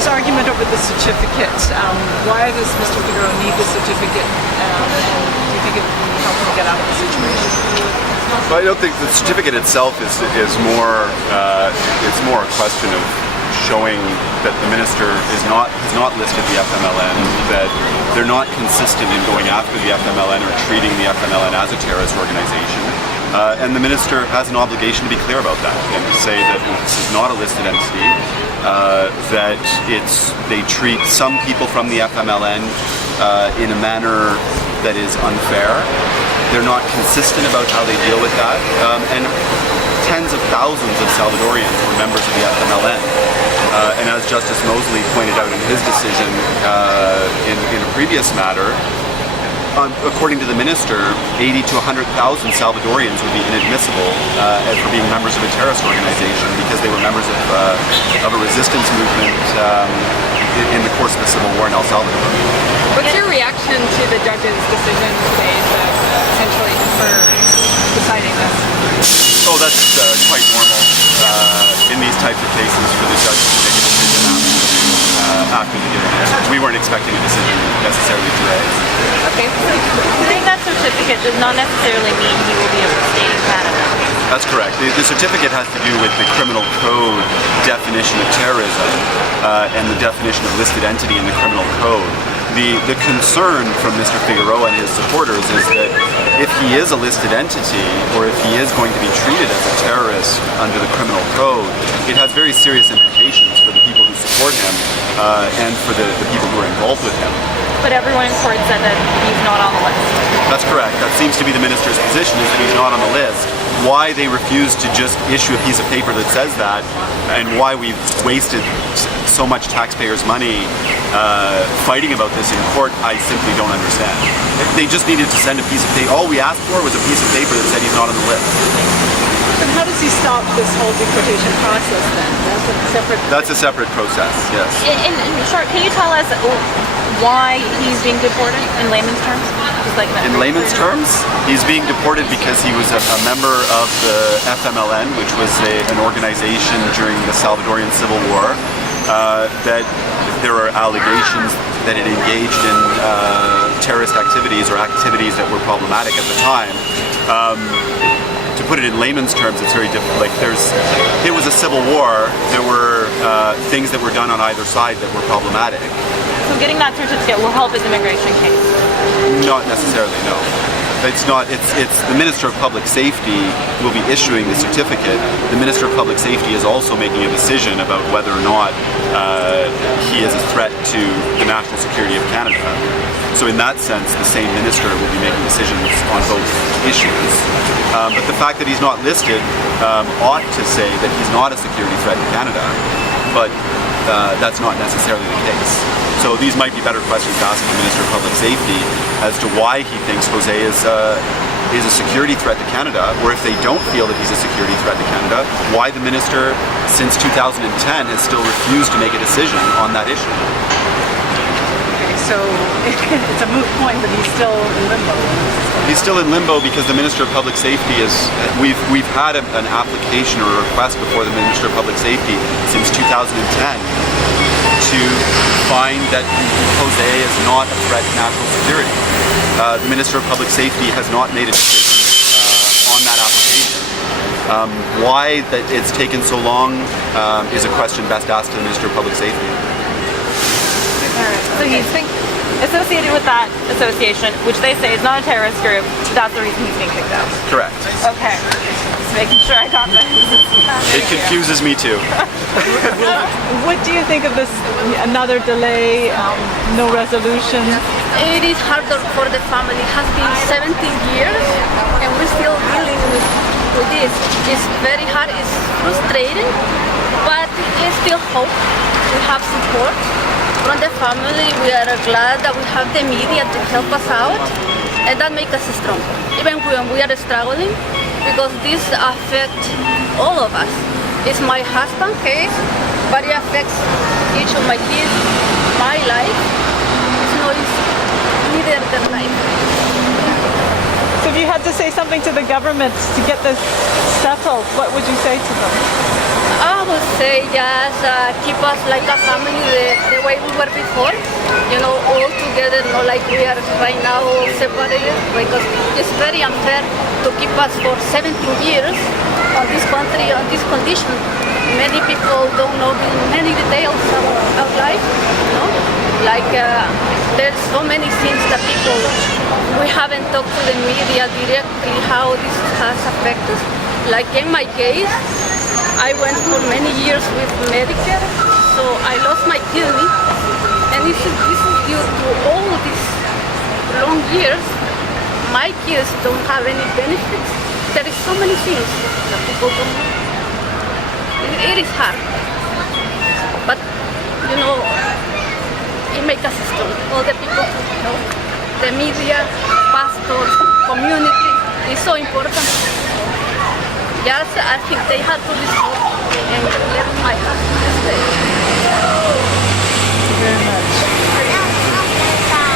This argument over the certificate, why does Mr. Figueroa need the certificate, and do you think it can help him get out of the situation? Well, I don't think the certificate itself is more it's more a question of showing that the minister is not listed the FMLN, that they're not consistent in going after the FMLN or treating the FMLN as a terrorist organization. And the minister has an obligation to be clear about that and to say that this is not a listed entity, that they treat some people from the FMLN in a manner that is unfair. They're not consistent about how they deal with that, and tens of thousands of Salvadorians were members of the FMLN. And as Justice Mosley pointed out in his decision in a previous matter, according to the minister, 80 to 100,000 Salvadorians would be inadmissible for being members of a terrorist organization because they were members of a resistance movement in the course of the Civil War in El Salvador. What's your reaction to the judge's decision today to essentially defer deciding this? Oh, that's quite normal in these types of cases for the judge to make a decision after the hearing. We weren't expecting a decision necessarily today. Okay, so getting that certificate does not necessarily mean he will be able to stay in Canada. That's correct. The certificate has to do with the criminal code definition of terrorism and the definition of listed entity in the criminal code. The concern from Mr. Figueroa and his supporters is that if he is a listed entity, or if he is going to be treated as a terrorist under the criminal code, it has very serious implications for the people who support him and for the people who are involved with him. But everyone in court said that he's not on the list. That's correct. That seems to be the minister's position, is that he's not on the list. Why they refuse to just issue a piece of paper that says that, and why we've wasted so much taxpayers' money fighting about this in court, I simply don't understand. They just needed to send a piece of paper. All we asked for was a piece of paper that said he's not on the list. And how does he stop this whole deportation process then? That's a separate process, yes. In short, can you tell us why he's being deported in layman's terms? In layman's terms, he's being deported because he was a member of the FMLN, which was an organization during the Salvadorian Civil War, that there are allegations that it engaged in terrorist activities or activities that were problematic at the time. To put it in layman's terms, it's very difficult. It was a civil war. There were things that were done on either side that were problematic. So getting that certificate will help his immigration case? Not necessarily, no. It's not. It's the Minister of Public Safety will be issuing the certificate. The Minister of Public Safety is also making a decision about whether or not he is a threat to the national security of Canada. So in that sense, the same minister will be making decisions on both issues. But the fact that he's not listed ought to say that he's not a security threat to Canada, but that's not necessarily the case. So these might be better questions to ask the Minister of Public Safety as to why he thinks Jose is a security threat to Canada, or if they don't feel that he's a security threat to Canada, why the minister since 2010 has still refused to make a decision on that issue. So it's a moot point, but he's still in limbo. He's still in limbo because the Minister of Public Safety is. We've had an application or a request before the Minister of Public Safety since 2010 to find that Jose is not a threat to national security. The Minister of Public Safety has not made a decision on that application. Why that it's taken so long is a question best asked to the Minister of Public Safety. Alright, so he's associated with that association, which they say is not a terrorist group, that's the reason he's being kicked out? Correct. Okay, just making sure I got that. It confuses me too. What do you think of this, another delay, no resolution? It is harder for the family. It has been 17 years and we're still dealing with this. It's very hard, it's frustrating, but there's still hope. We have support from the family. We are glad that we have the media to help us out, and that makes us strong. Even when we are struggling, because this affects all of us. It's my husband's case, but it affects each of my kids, my life. It's not easy, neither their life. So have you had to say something to the government to get this settled, what would you say to them? I would say just keep us like a family the way we were before, all together, not like we are right now separated, because it's very unfair to keep us for 17 years on this country, on this condition. Many people don't know many details of our life, like there's so many things that we haven't talked to the media directly how this has affected us. Like in my case, I went for many years with Medicare, so I lost my kidney, and this is due to all these long years. My kids don't have any benefits. There is so many things that people don't know. It is hard, but it makes us strong. All the people, the media, pastors, community is so important. Yes, I think they had to listen and let my husband